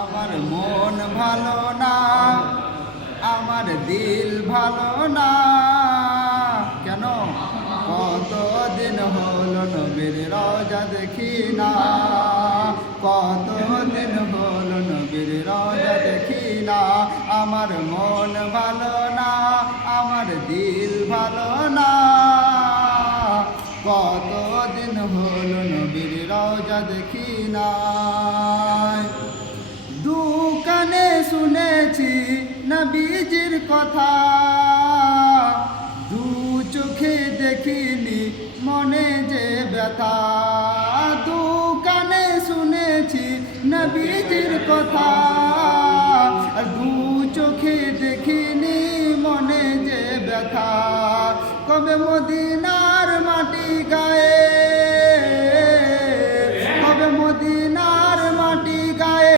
আমার মন ভালো না, আমার দিল ভালো না। কেন? কতদিন হলো নবীর রওজা দেখি না, কতদিন হলো নবীর রওজা দেখি না। আমার মন ভালো না, আমার দিল ভালো না। কতদিন হলো নবীর রওজা দেখি না। দুকানে শুনেছি নবীজির কথা, দু চোখে দেখিনি মনে যে ব্যথা। দুকানে শুনেছি নবীজির কথা, দু চোখে দেখিনি মনে যে ব্যথা। কবে মদিনার মাটি গায়ে